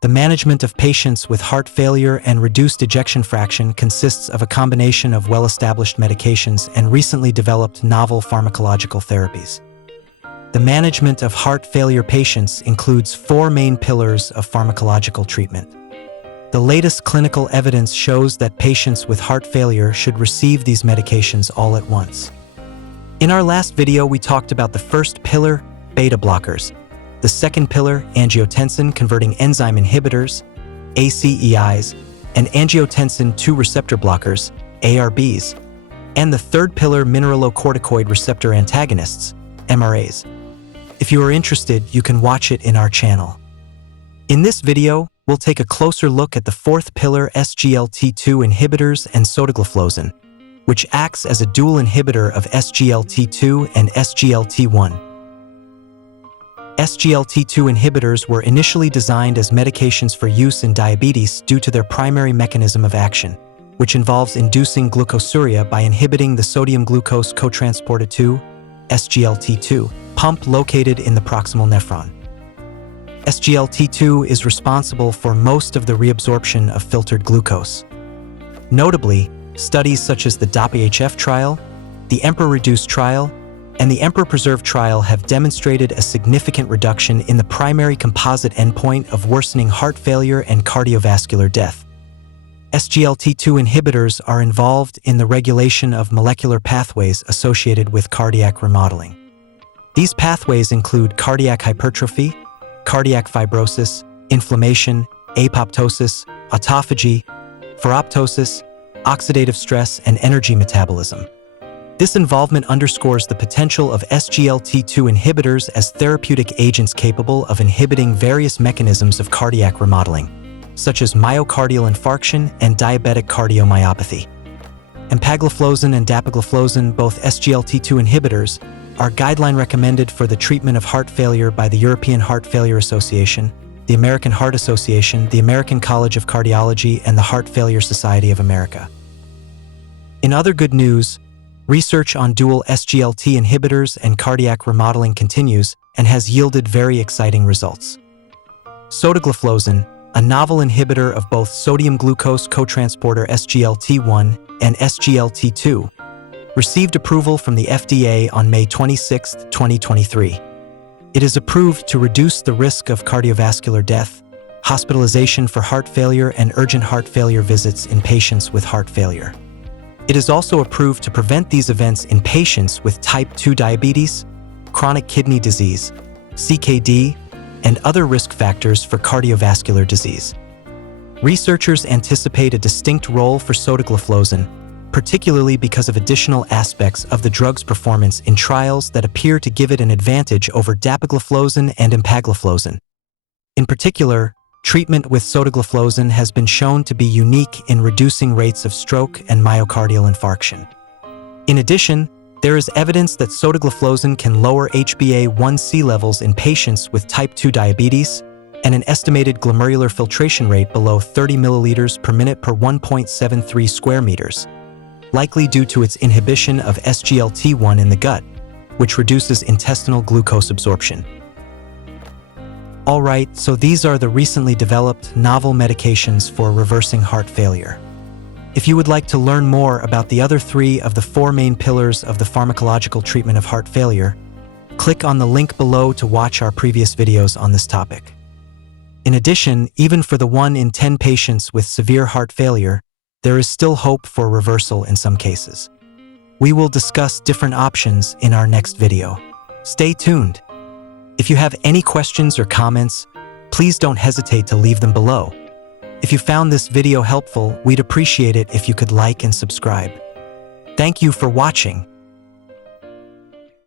The management of patients with heart failure and reduced ejection fraction consists of a combination of well-established medications and recently developed novel pharmacological therapies. The management of heart failure patients includes 4 main pillars of pharmacological treatment. The latest clinical evidence shows that patients with heart failure should receive these medications all at once. In our last video, we talked about the first pillar, beta blockers, the second pillar, angiotensin-converting enzyme inhibitors, ACEIs, and angiotensin II receptor blockers, ARBs, and the third pillar, mineralocorticoid receptor antagonists, MRAs. If you are interested, you can watch it in our channel. In this video, we'll take a closer look at the fourth pillar, SGLT2 inhibitors and sotagliflozin, which acts as a dual inhibitor of SGLT2 and SGLT1. SGLT2 inhibitors were initially designed as medications for use in diabetes due to their primary mechanism of action, which involves inducing glucosuria by inhibiting the sodium-glucose cotransporter 2, SGLT2, pump located in the proximal nephron. SGLT2 is responsible for most of the reabsorption of filtered glucose. Notably, studies such as the DOPA-HF trial, the EMPEROR-Reduce trial, and the EMPEROR-Preserve trial have demonstrated a significant reduction in the primary composite endpoint of worsening heart failure and cardiovascular death. SGLT2 inhibitors are involved in the regulation of molecular pathways associated with cardiac remodeling. These pathways include cardiac hypertrophy, cardiac fibrosis, inflammation, apoptosis, autophagy, ferroptosis, oxidative stress, and energy metabolism. This involvement underscores the potential of SGLT2 inhibitors as therapeutic agents capable of inhibiting various mechanisms of cardiac remodeling, such as myocardial infarction and diabetic cardiomyopathy. Empagliflozin and dapagliflozin, both SGLT2 inhibitors, are guideline recommended for the treatment of heart failure by the European Heart Failure Association, the American Heart Association, the American College of Cardiology, and the Heart Failure Society of America. In other good news, research on dual SGLT inhibitors and cardiac remodeling continues and has yielded very exciting results. Sotagliflozin, a novel inhibitor of both sodium-glucose cotransporter SGLT1 and SGLT2, received approval from the FDA on May 26, 2023. It is approved to reduce the risk of cardiovascular death, hospitalization for heart failure, and urgent heart failure visits in patients with heart failure. It is also approved to prevent these events in patients with type 2 diabetes, chronic kidney disease, CKD, and other risk factors for cardiovascular disease. Researchers anticipate a distinct role for sotagliflozin, particularly because of additional aspects of the drug's performance in trials that appear to give it an advantage over dapagliflozin and empagliflozin. In particular, treatment with sotagliflozin has been shown to be unique in reducing rates of stroke and myocardial infarction. In addition, there is evidence that sotagliflozin can lower HbA1c levels in patients with type 2 diabetes and an estimated glomerular filtration rate below 30 milliliters per minute per 1.73 square meters, likely due to its inhibition of SGLT1 in the gut, which reduces intestinal glucose absorption. Alright, so these are the recently developed novel medications for reversing heart failure. If you would like to learn more about the other 3 of the 4 main pillars of the pharmacological treatment of heart failure, click on the link below to watch our previous videos on this topic. In addition, even for the 1 in 10 patients with severe heart failure, there is still hope for reversal in some cases. We will discuss different options in our next video. Stay tuned. If you have any questions or comments, please don't hesitate to leave them below. If you found this video helpful, we'd appreciate it if you could like and subscribe. Thank you for watching.